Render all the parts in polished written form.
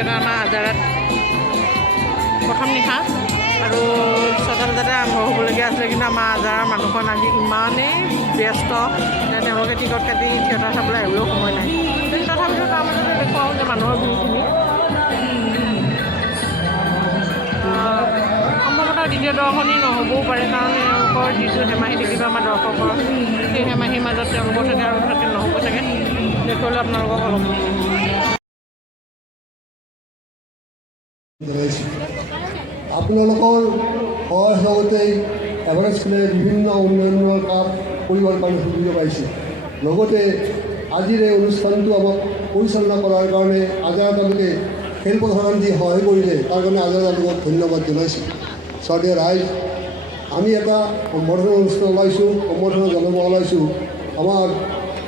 যিহেতু আমাৰ আজাৰত প্ৰথম নিশা আৰু 6টা বজাতে আৰম্ভ হ'বলগীয়া আছিলে, কিন্তু আমাৰ আজাৰৰ মানুহখন আজি ইমানেই ব্যস্ত যে তেওঁলোকে টিকট কাটি থিয়েটাৰ চাবলৈ আহিবলৈও সময় নাই। কিন্তু তথাপিতো তাৰ মাজতে দেখুৱাওঁ যে মানুহৰ ভিৰখিনি সম্ভৱতঃ দ্বিতীয় দৰ্শনী নহ'বও পাৰে, কাৰণ তেওঁলোকৰ যিটো হেমাহি দেখিব আমাৰ দৰ্শকৰ, সেই হেমাহিৰ মাজত তেওঁলোকৰ থাকে আৰু থাকে নহ'ব চাগে। দেখুৱালে আপোনালোকক অলপ আপোনালোকৰ সহায় সহযোগতেই এভাৰেষ্ট স্কুলে বিভিন্ন উন্নয়নৰ কাম কৰিবৰ কাৰণে সুবিধা পাইছে। লগতে আজিৰ এই অনুষ্ঠানটো আমাক পৰিচালনা কৰাৰ কাৰণে আজাৰা তালুকে খেলপথাৰত যি সহায় কৰিলে তাৰ কাৰণে আজাৰা তালুকক ধন্যবাদ জনাইছোঁ। শ্ৰদ্ধেয় ৰাইজ, আমি এটা সম্বৰ্ধনা অনুষ্ঠান ওলাইছোঁ, সম্বৰ্ধনা জনাব ওলাইছোঁ আমাৰ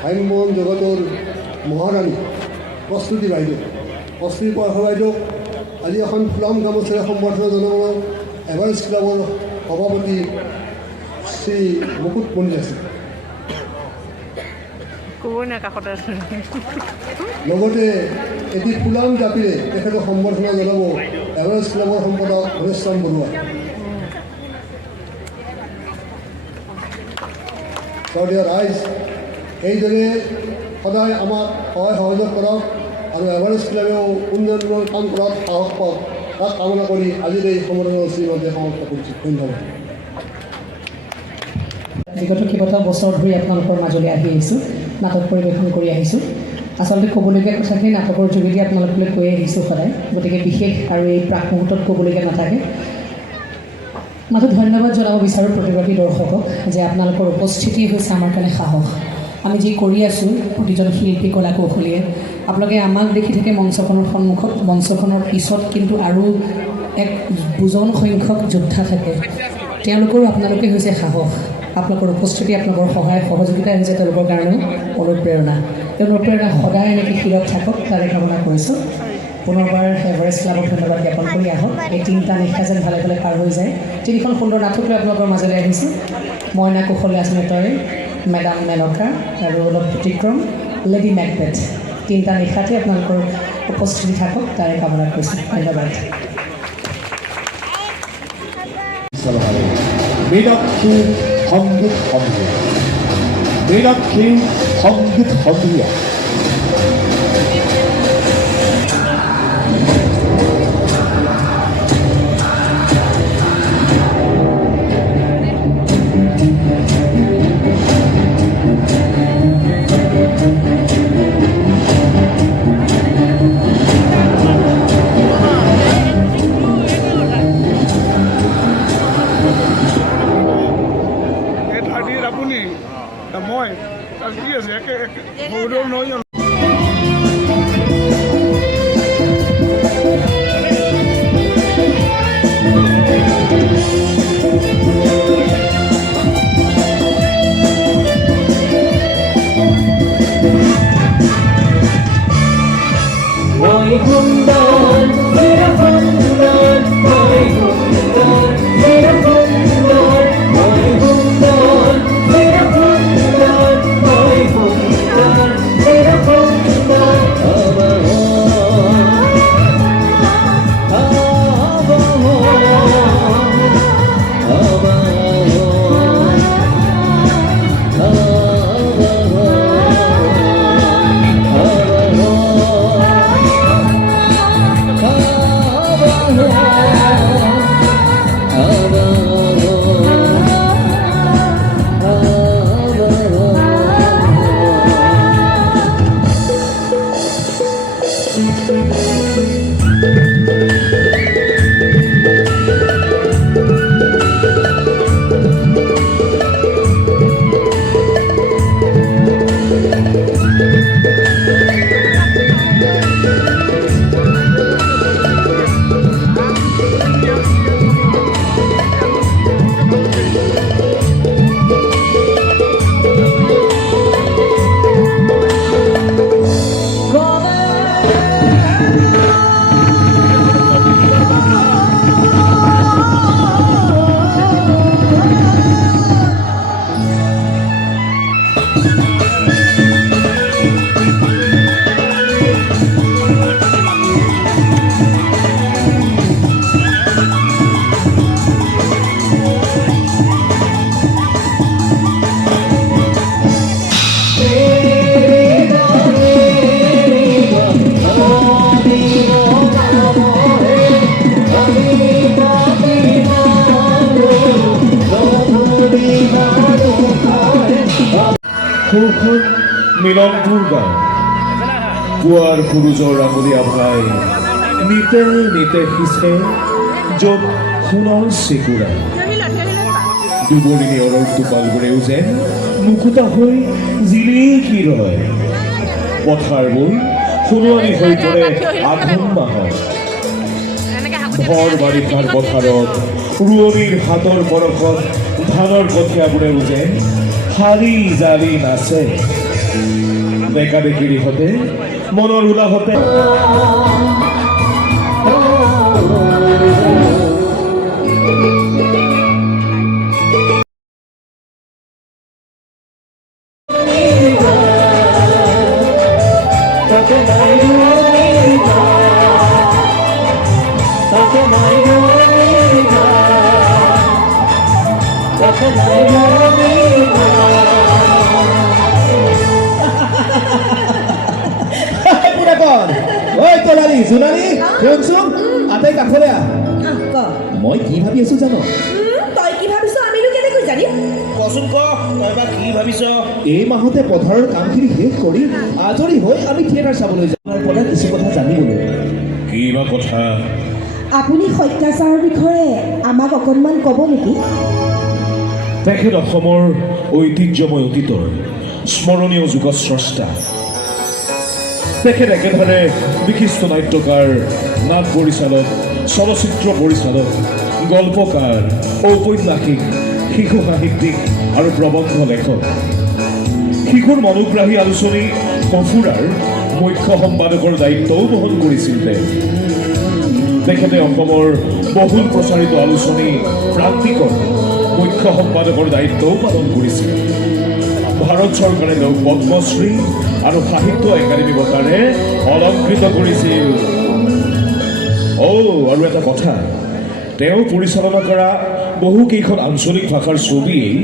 ভ্ৰাম্যমাণ জগতৰ মহাৰাণী প্ৰস্তুতি বাইদেউ, প্ৰস্তুতি পৰাশৰ বাইদেউক আজি এখন ফুলাম গামোচাৰে সম্বৰ্ধনা জনাব এভাৰেষ্ট ক্লাবৰ সভাপতি শ্ৰী মুকুট মণি আছে। লগতে এটি ফুলাম জাপিৰে তেখেতক সম্বৰ্ধনা জনাব এভাৰেষ্ট ক্লাবৰ সম্পাদক ঘনেশ্যাম বৰুৱা। শ্ৰদ্ধেয় ৰাইজ, এইদৰে সদায় আমাক সহায় সহযোগ কৰক আৰু এভাৰেষ্ট ক্লাবেও উন্নয়নৰ কাম কৰাত সাহস পাওক, তাক কামনা কৰি আজিৰ এই সম্বৰ্ধনা শ্ৰীমতে সমাপ্ত কৰিছোঁ। ধন্যবাদ। বিগত কেইবাটাও বছৰ ধৰি আপোনালোকৰ মাজলৈ আহি আহিছোঁ, নাটক পৰিৱেশন কৰি আহিছোঁ। আচলতে ক'বলগীয়া কথাখিনি নাটকৰ যোগেদি আপোনালোকলৈ কৈ আহিছোঁ সদায়, গতিকে বিশেষ আৰু এই প্ৰাক মুহূৰ্তত ক'বলগীয়া নাথাকে। মাত্ৰ ধন্যবাদ জনাব বিচাৰোঁ প্ৰতিগৰাকী দৰ্শকক যে আপোনালোকৰ উপস্থিতি হৈছে আমাৰ কাৰণে সাহস। আমি যি কৰি আছোঁ প্ৰতিজন শিল্পী কলা কৌশলীয়ে, আপোনালোকে আমাক দেখি থাকে মঞ্চখনৰ সন্মুখত, মঞ্চখনৰ পিছত কিন্তু আৰু এক দুজন সংখ্যক যোদ্ধা থাকে, তেওঁলোকৰো আপোনালোকে হৈছে সাহস। আপোনালোকৰ উপস্থিতি, আপোনালোকৰ সহায় সহযোগিতা হৈছে তেওঁলোকৰ কাৰণেও অনুপ্ৰেৰণা। এই অনুপ্ৰেৰণা সদায় এনেকৈ শিৰত থাকক তাৰে কামনা কৰিছোঁ। পুনৰবাৰ এভাৰেষ্ট ক্লাবক ধন্যবাদ জ্ঞাপন কৰি আহক। এই 3টা নিশা যেন ভালে ভালে পাৰ হৈ যায়। 3খন সুন্দৰ নাটক লৈ আপোনালোকৰ মাজলৈ আহিছোঁ। মইনা কৌশলী আচলতে, মেডাম মেনকা আৰু অলপ ব্যতিক্ৰম লেডি মেকবেথ। 3টা নিশাতে আপোনালোকৰ উপস্থিতি থাকক তাৰে কামনা কৰিছোঁ। ধন্যবাদ। মীনাক্ষী সংগীত সন্ধিয়া, মীনাক্ষী সংগীত সন্ধিয়া। মই তাৰ কি আছে একে সৌৰভ নয় মিলনপুৰ গাঁও পুৱাৰ সূৰুজৰ আঙুলি আভাই নিতে নিতে সিঁচে য'ত সোণৰ চেকুৰা দুবৰিণী অৰল টোপালবোৰেও যেন মুকুতা হৈ জিলিকি ৰয় পথাৰবোৰ সোণোৱালী হৈ পৰে আঘোণ মাহত ভৰ বাৰিষাৰ পথাৰত ৰোৱনীৰ হাতৰ বৰফত ধানৰ কঠীয়াবোৰেও যেন শাৰী জাৰি নাচে ডেকা ডেকিৰিহঁতে মনৰ উলাহতে ঐ তলাৰী জোনালী শুনচোন আটাই কাষলৈ আহ মই কি ভাবি আছো জানো তই কি ভাবিছ আমিনো কেনেকৈ জানিম কচোন ক তই বা কি ভাবিছ এই মাহতে পথাৰৰ কামখিনি শেষ কৰি আজৰি হৈ আমি থিয়েটাৰ চাবলৈ যাম তাৰ পৰা কিছু কথা জানিবলৈ কি বা কথা আপুনি সত্যাচাৰৰ বিষয়ে আমাক অকণমান ক'ব নেকি তেখেত অসমৰ ঐতিহ্যময় অতীতৰ স্মৰণীয় যুগস্ৰষ্টা তেখেত একেধাৰে বিশিষ্ট নাট্যকাৰ নাট পৰিচালক চলচ্চিত্ৰ পৰিচালক গল্পকাৰ ঔপন্যাসিক শিশু সাহিত্যিক আৰু প্ৰবন্ধ লেখক শিশুৰ মনোগ্ৰাহী আলোচনী সফুৰাৰ মুখ্য সম্পাদকৰ দায়িত্বও বহন কৰিছিল তেখেতে অসমৰ বহুল প্ৰচাৰিত আলোচনী প্ৰান্তিকৰ মুখ্য সম্পাদকৰ দায়িত্বও পালন কৰিছিল ভাৰত চৰকাৰে তেওঁক পদ্মশ্ৰী আৰু সাহিত্য একাডেমী বঁটাৰে অলংকৃত কৰিছিল আৰু এটা কথা তেওঁ পৰিচালনা কৰা বহুকেইখন আঞ্চলিক ভাষাৰ ছবিয়েই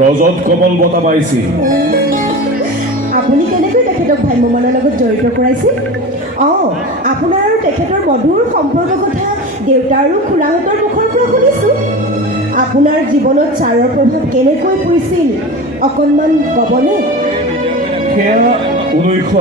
ৰজত কমল বঁটা পাইছিল আপুনি কেনেকৈ তেখেতক ভ্ৰাম্যমানৰ লগত জড়িত কৰাইছিল আপোনাৰ আৰু তেখেতৰ মধুৰ সম্পৰ্কৰ কথা দেউতা আৰু খুৰাহঁতৰ মুখৰ পৰা শুনিছোঁ আপোনাৰ জীৱনত ছাৰৰ প্ৰভাৱ কেনেকৈ পৰিছিল অকণমান ক'বনে সেয়া 1900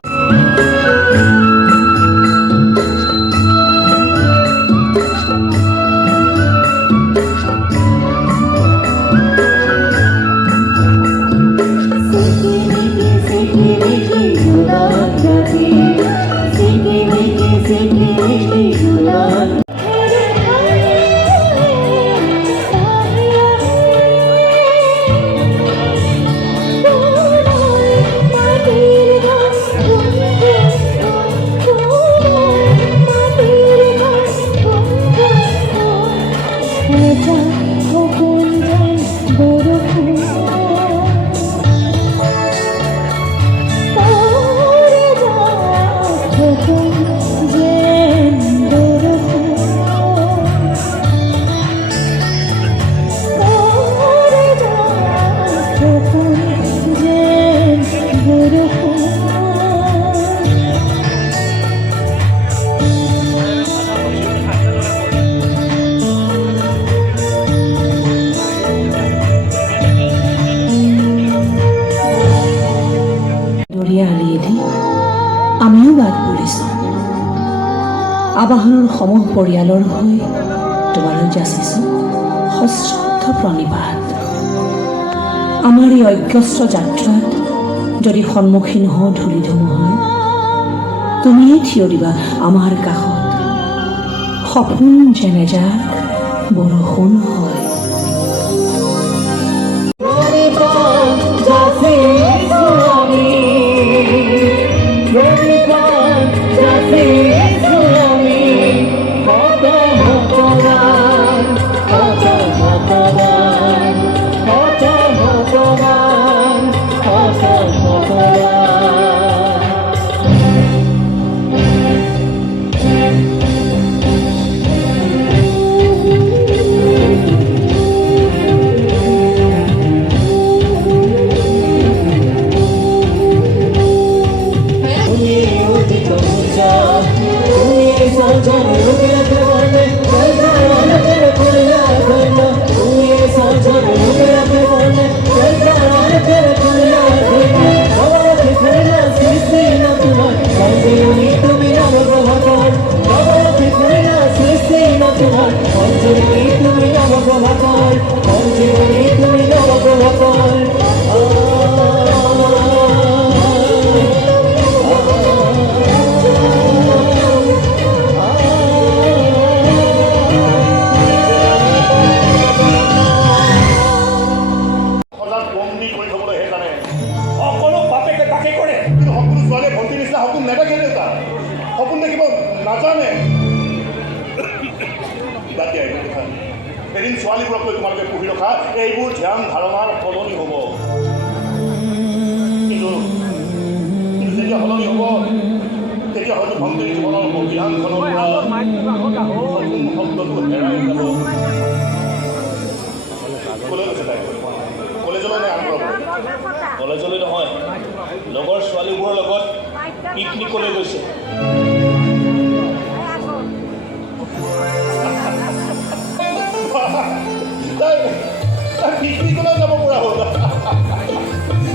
আমিও বাদ পৰিছোঁ আবাহনৰ সমূহ পৰিয়ালৰ হৈ তোমালৈ যাচিছোঁ সশ্ৰদ্ধ প্ৰণিপাত আমাৰ এই অগ্ৰস্ত যাত্ৰাত যদি সন্মুখীন হওঁ ধূলি ধুমুহাই তুমিয়েই থিয় দিবা আমাৰ কাষত সপোন যেনে যাক বৰষুণ হয় সপোন নেদেখে দেউতা সপোন দেখিব নাজানে বাদ দিয়া এইবোৰ কথা এদিন ছোৱালীবোৰক লৈ তোমালোকে পুহি ৰখা এইবোৰ ধ্যান ধাৰণাৰ সলনি হ'ব কিন্তু যেতিয়া সলনি হ'ব তেতিয়া হয়তো ভণ্টিৰ জীৱনৰ অভিধানখনৰ পৰা সপোন শব্দটো হেৰাই যাব কলৈ গৈছে তাই কলেজলৈ নে আনবোৰ কলেজলৈ নহয় লগৰ ছোৱালীবোৰৰ লগত পিকনিকলৈ গৈছে তাই পিকনিকলৈ যাব পৰা হ'ল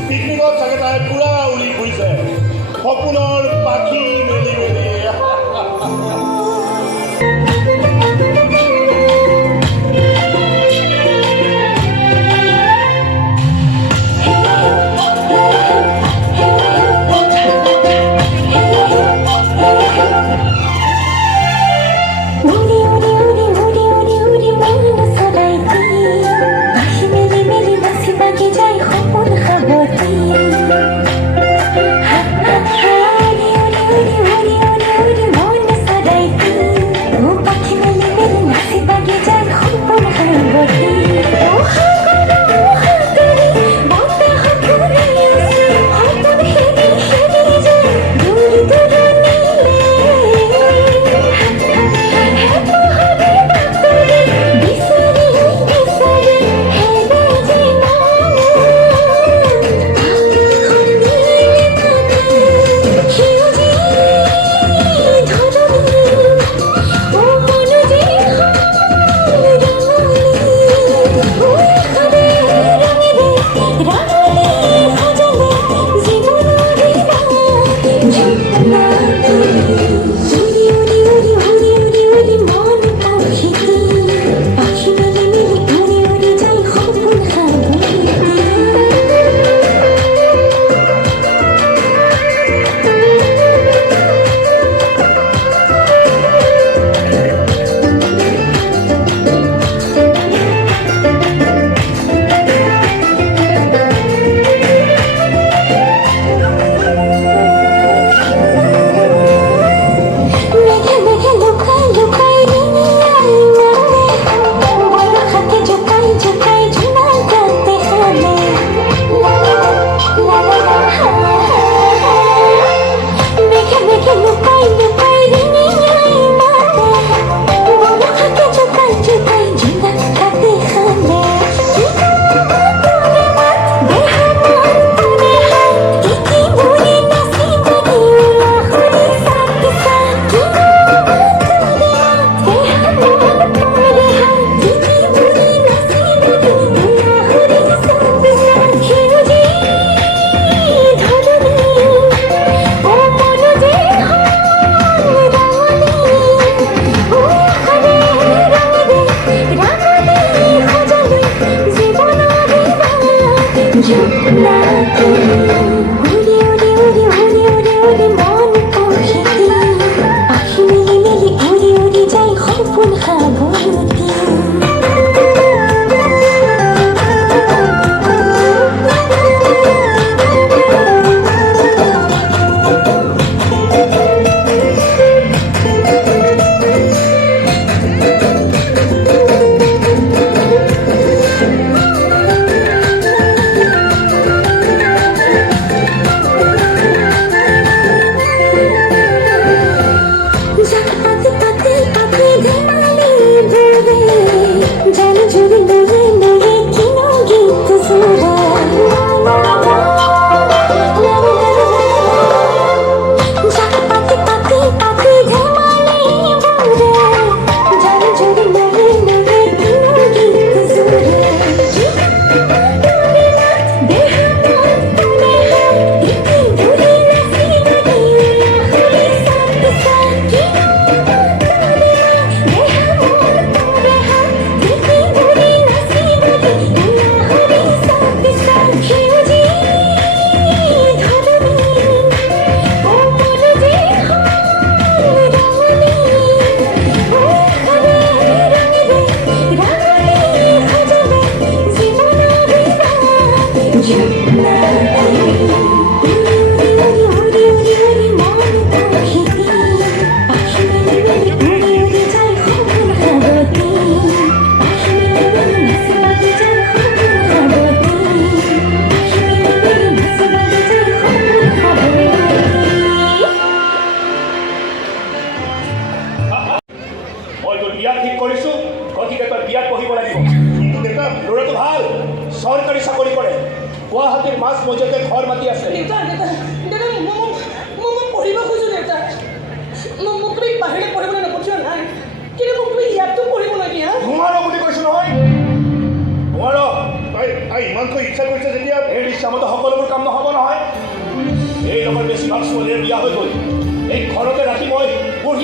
পিকনিকত চাগে তাই পূৰা উৰি ফুৰিছে সপোনৰ পাখি মেলি মেলি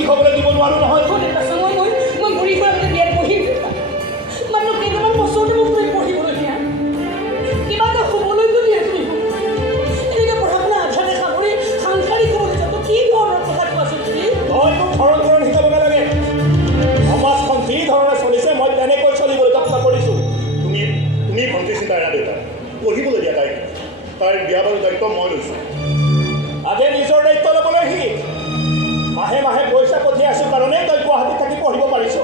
ঠিক হ'বলৈ দিব নোৱাৰোঁ নহয়। মই ঘূৰি ফুৰা বিয়াত পঢ়িম মাত্ৰ কেইটামান বছৰতে মোক তুমি পঢ়িবলৈ দিয়া কিবা এটা হ'বলৈতো দিয়া তুমি এনেকৈ পঢ়া শুনা আধাতে সামৰি সাংসাৰিক হ'বলৈ যাব কি ধৰণৰ কথা কোৱাচোন তুমি তই মোক ধৰণ শিকাব নালাগে। সমাজখন যি ধৰণে চলিছে মই তেনেকৈ চলিবলৈ যত্ন কৰিছোঁ। তুমি ভণ্টি চিন্তা এৰা দেউতা, পঢ়িবলৈ দিয়া তাইক। তাইৰ বিয়া বাৰু দায়িত্ব মই লৈছোঁ। আগে নিজৰ দায়িত্ব ল'বলৈ শিক। মাহে মাহে পইচা পঠিয়াই আছোঁ কাৰণে তই গুৱাহাটীত থাকি পঢ়িব পাৰিছ।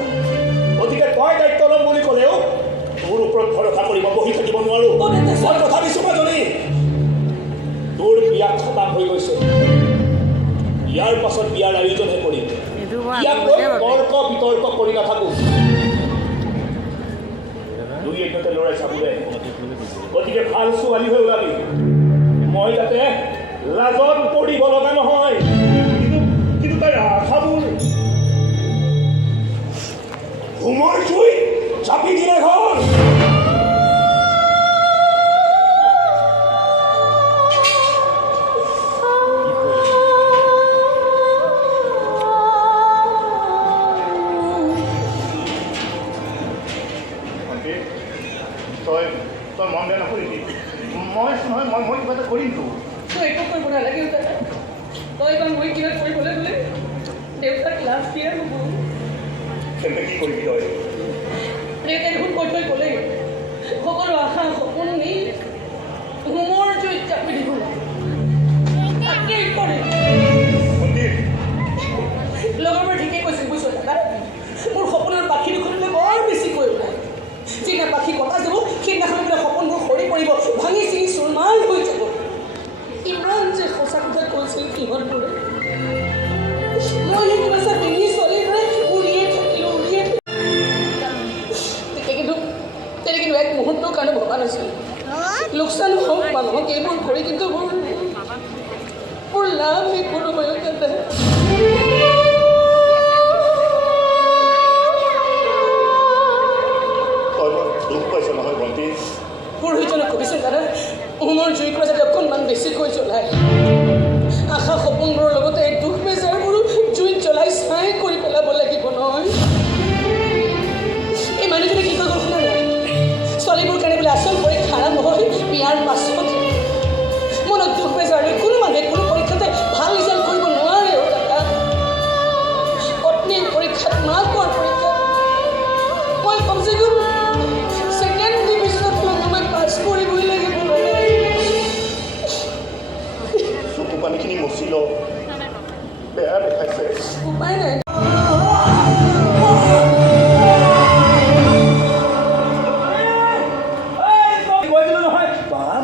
গতিকে তই দায়িত্ব ল'ম বুলি ক'লেও তোৰ ওপৰত ভৰসা কৰিব বহি থাকিব নোৱাৰোঁ। মই কথা দিছোঁ মাজনী, তোৰ বিয়া খতাম হৈ গৈছে। ইয়াৰ পাছত বিয়াৰ আয়োজনহে কৰিম। ইয়াক লৈ তৰ্ক বিতৰ্ক কৰি নাথাকোঁ। দুই এদিনতে ল'ৰাই চাবোৰে। গতিকে ভাল ছোৱালী হৈ ওলাবি। মই যাতে লাজত পৰিব লগা নহয়। কিন্তু তাইৰ আশাবোৰ ঘুমৰ চুই চাপি দিলে ঘৰ। তই মন বেয়া নকৰিবি। মই কিবা এটা কৰিমতো। তই একো কৰিব নালাগে তই বা মই কিবা কৰিবলৈ গ'লে দেউতাক লাভ দিয়ে হ'ব তেন্তে কি কৰিবি তই? দেউতাই দেখোন কৈ থৈ গ'লে সকলো আশা সপোন নি হোমৰ জুইত চাপি দিব তাকেই কৰে। লগৰবোৰ ঠিকেই কৈছিল বুজিছ দাদা, মোৰ সপোনৰ পাখি দুখনলৈ বৰ বেছিকৈ ওলায়। যিদিনা পাখি কটা যাব সেইদিনাখন বোলে সপোনবোৰ সৰি পৰিব, ভাঙি চিঙি চুৰমাৰ হৈ যাব। ইমান যে সঁচা কথা কৈছিল সিহঁতবোৰে, মই সেই কিবা চা পিন্ধি ছোৱালীৰ দৰে উৰিয়ে থাকিলোঁ। তেতিয়া কিন্তু এক মুহূৰ্তৰ কাৰণে ভবা নাছিল লোকচান হওক মানুহক এইবোৰ কৰি, কিন্তু মোৰ লাভ একো নহয় দাদা। দুখ পাইছে নহয় ভণ্টি? পুৰোহিতজনক কবিচোন দাদা, হোমৰ জুইকুৰা যাতে অকণমান বেছিকৈ জ্বলায়। আশা সপোনবোৰৰ লগতে এই দুখ বেজাৰবোৰো জুইত জ্বলাই ছাই কৰি পেলাব লাগিব নহয়। এই মানুহজনে কি কৰিব শুনা নাই, ছোৱালীবোৰ কাৰণে বোলে আচল পৰীক্ষা আৰম্ভ হয় বিয়াৰ পাছত। মনত দুখ বেজাৰলৈ কোনো মানুহে কোনো পৰীক্ষাতে ভাল ৰিজাল্ট কৰিব নোৱাৰে দাদা। পত্নীৰ পৰীক্ষাত মাকৰ পৰীক্ষাত মই কমচে কম ছেকেণ্ড ডিভিজনত মই পাছ কৰিবই লাগিব। চকু পানীখিনি মচি ল, বেয়া দেখাইছে। উপায় নাই।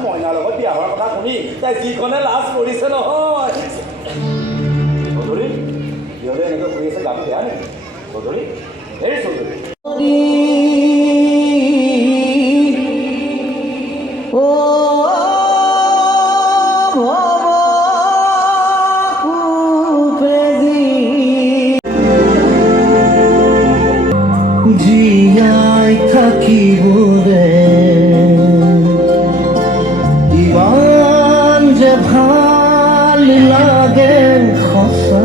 মইনাৰ লগত বিয়া হোৱাৰ কথা শুনি তাই যিখনে লাজ কৰিছে নহয়। চৌধুৰী সিহঁতে এনেকৈ কৰি আছে, গাটো বেয়া নেকি চৌধুৰী? এই চৌধুৰী জীয়াই থাকিবলে ইমান যে ভাল লাগে সঁচা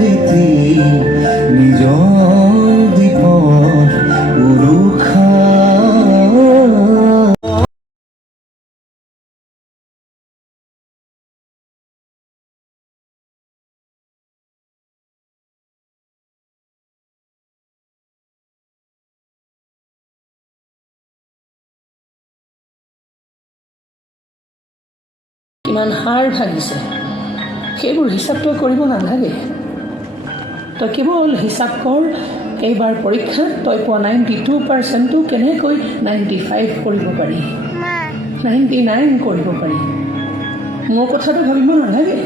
ৰীতি নিজৰ দ্বীপত উৰুষা। ইমান হাৰ ভাগিছে সেইবোৰ হিচাপ তই কৰিব নালাগে। তই কেৱল হিচাপ কৰ এইবাৰ পৰীক্ষাত তই পোৱা 92%টো কেনেকৈ 95 কৰিব পাৰি, 99 কৰিব পাৰি। মোৰ কথাটো ভাবিব নালাগে।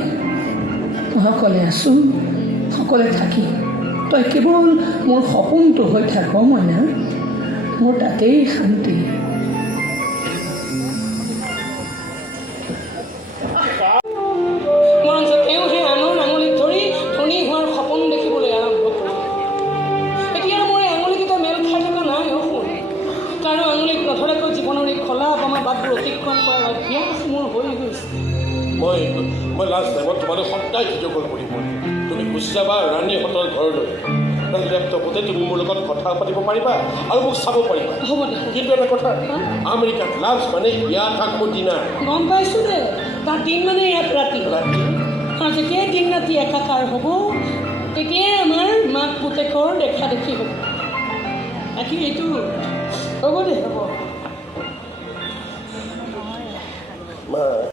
মই অকলে আছোঁ, অকলে থাকি তই কেৱল মোৰ সপোনটো হৈ থাক মইনা, মোৰ তাতেই শান্তি। মই লাষ্ট টাইমত তোমালোক সদায় ভিডিঅ' কল কৰিম। তুমি গুচি যাবা ৰাণীহঁতৰ ঘৰলৈ লেপটপতে তুমি মোৰ লগত কথা পাতিব পাৰিবা আৰু মোক চাব পাৰিবা হ'ব দে কিন্তু এটা কথা আমেৰিকাত লাঞ্চ মানে ইয়াত আকৌ ডিনাৰ গম পাইছোঁ দে তাৰ দিন মানে ইয়াত ৰাতি ৰাতি আৰু যেতিয়াই দিন ৰাতি একাকাৰ হ'ব তেতিয়াই আমাৰ মাক পুতেকৰ দেখা দেখি হ'ব বাকী এইটো হ'ব দে হ'ব মা